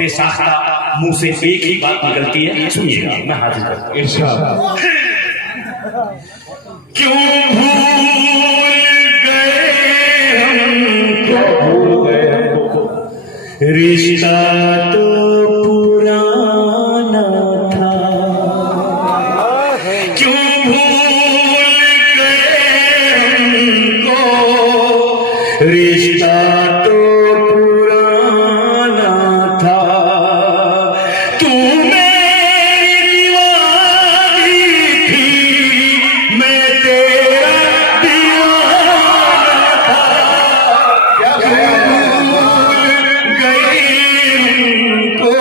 बेसाख्ता मुंह से एक ही बात निकलती है, सुनिएगा, मैं हाजिर करता हूं। क्यों भूल गए हमको, रिश्ता तो पुराना था। क्यों भूल गए हमको, रिश्ता तो पुराना था। तू मेरी दीवानी थी, मैं तेरा दीवाना था। क्या भूल गई हमको,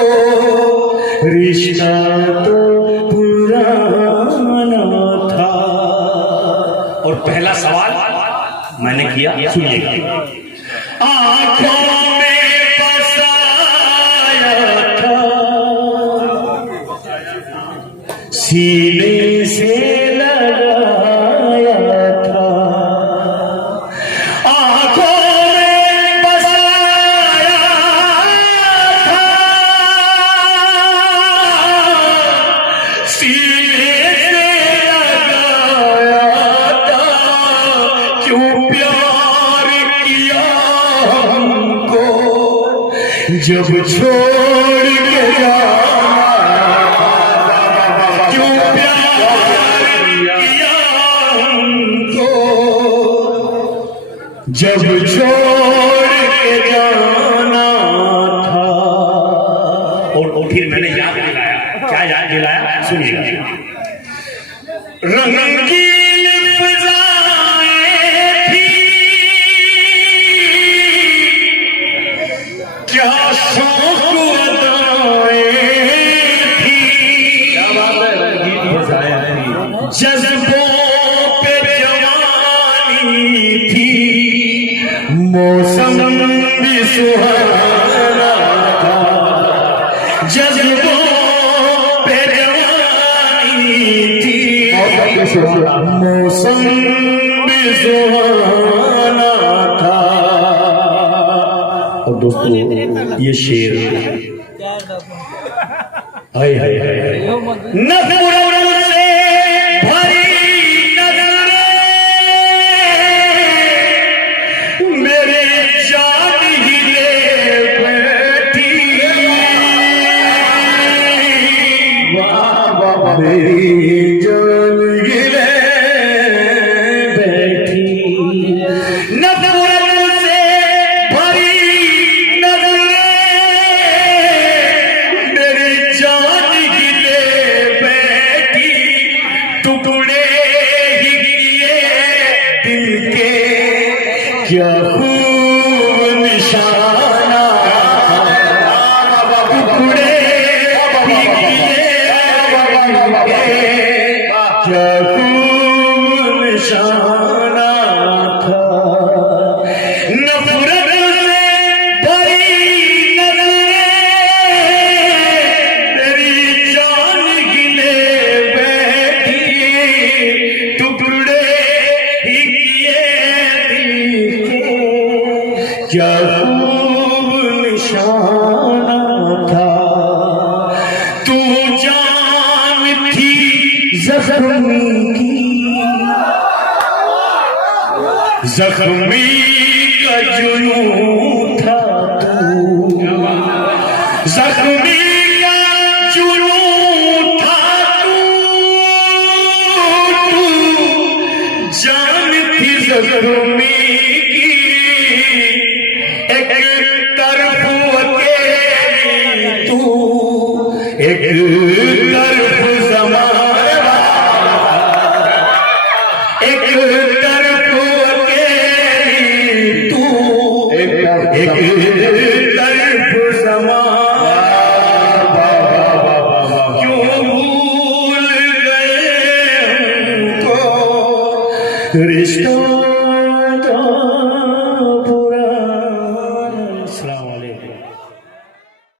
रिश्ता तो पुराना था। और पहला सवाल मैंने किया, सुनिएगा। आंखों में बसाया था, सीने से लगाया था। आंखों में बसाया था, सीने से लगाया था। क्यों प्यार किया हमको, जब छोड़ के जाना। क्यों प्यार किया हमको, जब छोड़ के जाना था। और फिर मैंने याद दिलाया, क्या याद दिलाया, सुनिएगा। रंगीन फिजाएं थी, क्या शौक अदाएं थी। क्या बात है, रंगीन फिजाएं थी, जज्बों पे जवानी थी। मौसम भी सुहाना था, जज्बों पे जवानी थी। मौसम भी सुहाना था। और दोस्तों, ये शेर हाय हाय हाय, नफरत से भरी नजरें मेरे जान ही ले बैठी। मेरी जान ही ले बैठी। नफरत से भरी नजरें मेरी जान ही ले बैठी। टुकड़े ही किए दिल के, क्या खूब निशाना। टुकड़े ही किए दिल के, क्या खूब निशाना था। नफरत से भरी नजरें मेरी जान ही ले बैठी। टुकड़े ही किए दिल के, क्या खूब निशाना था। तू जान थी जख्मी की, जख्मी का जुनून था तू। जख्मी का जुनून था तू। जान थी जख्मी की, एक तरफ अकेली तू, एक तरफ ज़माना, एक तरफ अकेली तू, एक तरफ ज़माना। क्यों भूल गए हमको, रिश्तों